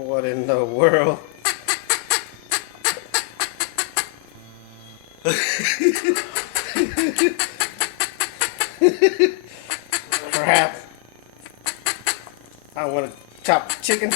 What in the world? Crap. I want to chop chicken.